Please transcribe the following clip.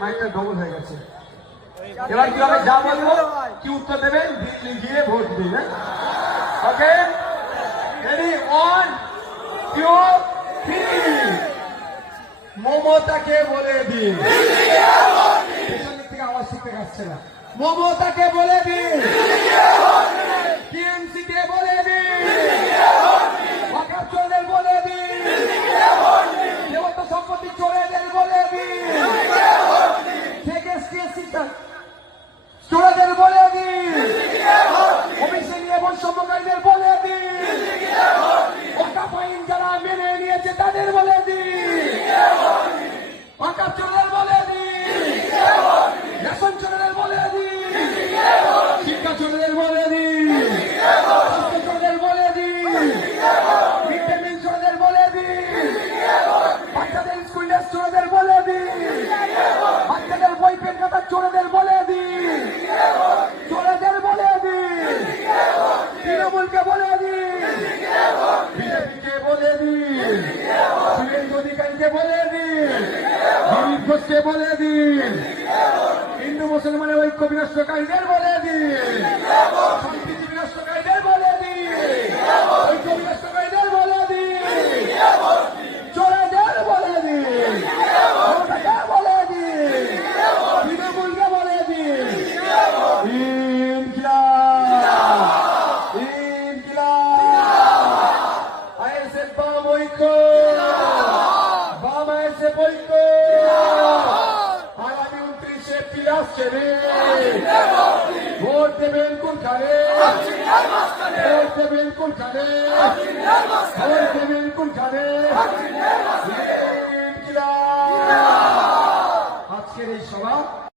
মাইকটা ডবল হয়ে গেছে। এবার কি হবে, যা বলবো কি উত্তর দেবেন, লিখিয়ে ভোট দিন। ওকে, রেডি, 1 2 3। মমতাকে বলে দিন। পেছন দিক থেকে আওয়াজ শিখতে পারছে না। মমতাকে বলে দিন। টিএমসিকে বলে দিন। ওয়াকাফদের বলে দিন। দেবতা সম্পত্তি চোরেদের বলে দিন। চোরাদের বলে দিন। অফিসে নিয়ে বৈষম্যকারীদের বলে দিন। ওয়াকাফ আইন যারা মেনে নিয়েছে তাদের বলে দিন। ওয়াকাফ চোরেদের বলে দিন। রেশন চোরেদের বলে দিন। শিক্ষা চোরেদের বলে দিন। স্বাস্থ্য চোরেদের বলে দিন। মিড ডে মিল চোরেদের বলে দিন। বাচ্চাদের স্কুল ড্রেস চোরেদের বলে দিন। বাচ্চাদের বই পেন খাতা চোরেদের বলে দিন। চোরেদের বলে দিন। তৃণমূলকে বলে দিন। বিজেপিকে বলে দিন। শুভেন্দু অধিকারীকে বলে দিন। দিলীপ ঘোষকে বলে দিন। হিন্দু মুসলমানের ঐক্য বিনষ্টকারীদের বলে দিন। সম্প্রীতি বিনষ্টকারীদের বলে দিন। ঐক্য বিনষ্টকারীদের বলে দিন। চোরেদের বলে দিন। মমতাকে বলে দিন। তৃণমূলকে বলে দিন। ইনকিলাব, ইনকিলাব। আইএসএফ বাম ঐক্য, বাম আইএসএফ ঐক্য। আগামী 29 এপ্রিল আসছে রে। ভোট দেবেন কোনখানে? ভোট দেবেন কোনখানে? ভোট দেবেন কোনখানে? ইনকিলাব। আজকের এই সভা